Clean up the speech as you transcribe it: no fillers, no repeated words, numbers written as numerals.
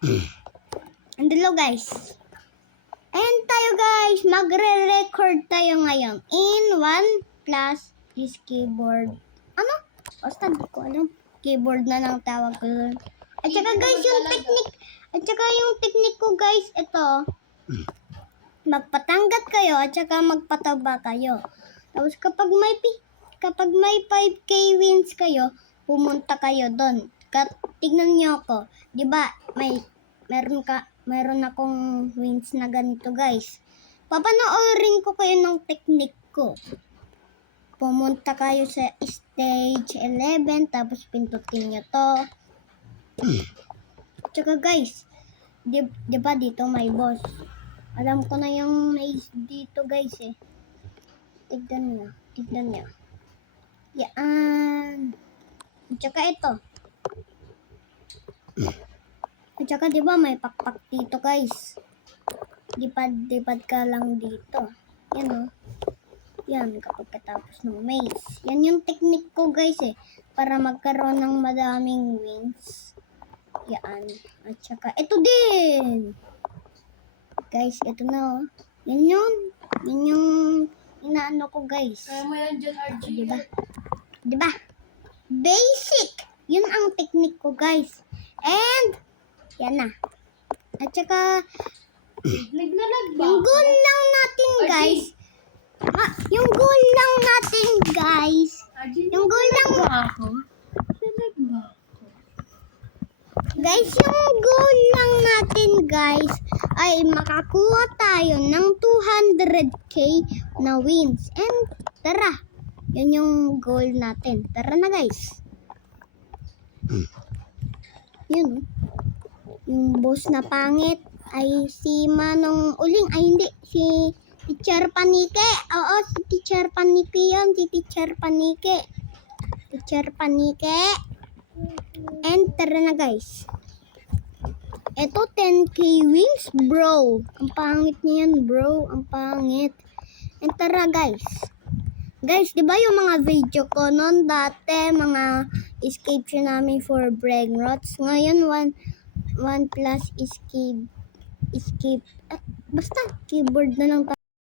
Hello guys. Ayan tayo guys. Magre-record tayo ngayon. In OnePlus is keyboard. Ano? Basta di ko alam. Keyboard na lang tawag ko doon. At saka guys, yung technique. At saka yung technique ko guys, ito. Magpatanggat kayo at saka magpataba kayo. Tapos kapag may 5K wins kayo, pumunta kayo doon. Tignan niyo ako. 'Di ba? Meron akong wins na ganito, guys. Papanoorin ko kayo ng technique ko. Pumunta kayo sa stage 11 tapos pindutin niyo to. Tsaka guys, 'di ba dito may boss? Alam ko na yung may dito, guys eh. Tignan niyo. Yan. Tsaka ito. At saka diba may pakpak dito, guys. Dipad ka lang dito. Yan o. Yan kapag katapos ng maze. Yan yung technique ko, guys eh. Para magkaroon ng madaming wins. Yan. At saka ito din. Guys, ito na o. Yan yung inaano ko, guys. Diba? Basic. Yun ang technique ko, guys. And yan na. At saka yung goal lang natin, guys. Yung goal lang natin, guys. Yung goal lang guys, yung goal lang natin, guys, ay makakuha tayo ng 200k na wins. And tara, yun yung goal natin. Tara na, guys. Yun. Yung boss na pangit ay si Manong Uling. Ay hindi, si Teacher Panike. Oo, si Teacher Panike yun. Si Teacher Panike. Teacher Panike. And tara na, guys. Ito 10k wins, bro. Ang pangit niyan, bro. Ang pangit. And tara, guys. Guys, di ba yung mga video ko noon dati, mga escape siya namin for brain rots. Ngayon, OnePlus escape. Basta, keyboard na lang.